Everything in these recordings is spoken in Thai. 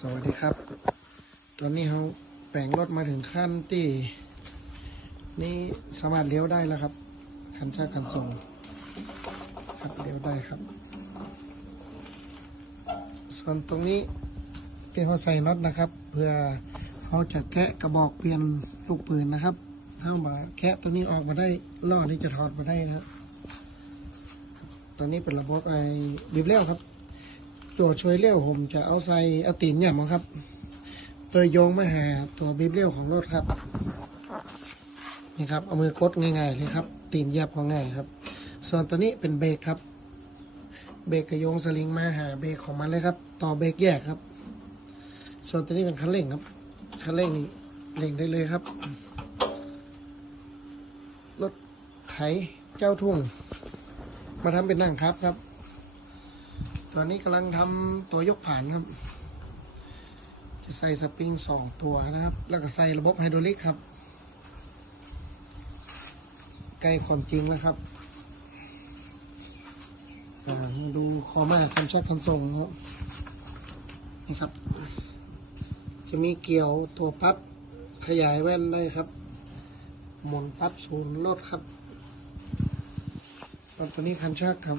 สวัสดีครับ ตอนนี้เขาแปลงรถมาถึงขั้นที่นี่สามารถเลี้ยวได้แล้วครับ คันชาคันส่ง ครับเลี้ยวได้ครับ ส่วนตรงนี้ที่เขาใส่น็อตนะครับ เพื่อเขาจะแกะกระบอกเปลี่ยนลูกปืนนะครับเข้ามาแกะตัวนี้ออกมาได้ล่อนี้จะถอดมาได้นะครับ ตอนนี้เป็นระบบไอ้บีบเลี้ยวครับ ตัวช่วยเลี้ยวผมจะเอาใส่เอาตีนเนี่ยมาครับโดยโยงมาหาตัวบีบเลี้ยวของรถครับ นี่ครับ เอามือกดง่ายๆเลยครับ ตีนเหยียบของง่ายครับ ส่วนตัวนี้เป็นเบรกครับ เบรกกระโยงสลิงมาหาเบรกของมันเลยครับ ต่อเบรกแยกครับ ส่วนตัวนี้เป็นคันเร่งครับ คันเร่งนี่เร่งได้เลยครับ รถไถเจ้าทุ่ง มาทำเป็นนั่งครับครับ ตอนนี้กำลังทำตัวยกผ่านครับ จะใส่สปริงสองตัวนะครับ แล้วก็ใส่ระบบไฮดรอลิกครับ ใกล้ความจริงแล้วครับอ่ามาดูคอมาคันชักคันทรงนะครับนี่ครับ จะมีเกี่ยวตัวปั๊บขยายแว่นได้ครับ หมุนปั๊บศูนย์ลดครับตอนนี้คันชักครับ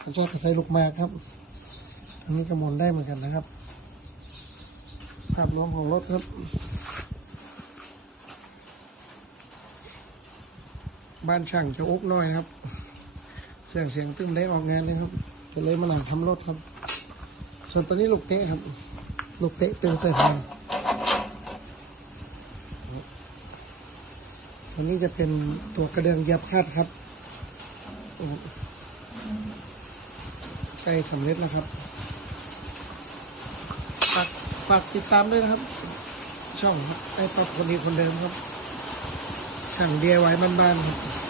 คันชักก็ใส่ลูกมาครับ อันนี้ก็หมุนได้เหมือนกันนะครับ ภาพรวมของรถครับ บ้านช่างจะอุกน้อยนะครับเครื่องเสียงตึ้มได้ออกงานเลยครับจะเลยมาหนังทำรถครับ ส่วนตัวนี้ลูกเตะครับ ลูกเตะเตือนใส่ทางตัวนี้จะเป็นตัวกระเดื่องยับคาดครับใกล้สำเร็จแล้วครับ ฝากติดตามด้วยนะครับ ช่องไอ้ป๊อปคนดีคนเดิมครับช่างเดียไว้บ้านๆ